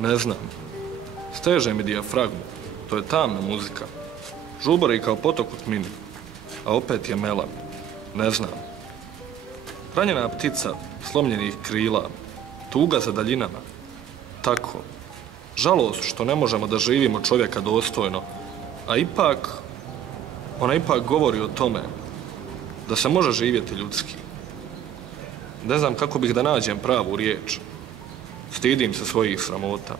Ne znam. Steže mi dijafragmu. To je tamna muzika. Žubori kao potok u tmini. A opet je melan. Ne znam. Ranjena ptica, slomljenih krila. Tuga za daljinama. Tako. Žalost što ne možemo da živimo čovjeka dostojno. A ipak, ona ipak govori o tome da se može živjeti ljudski. Ne znam kako bih da nađem pravu riječ. Stidim se svojih sramota.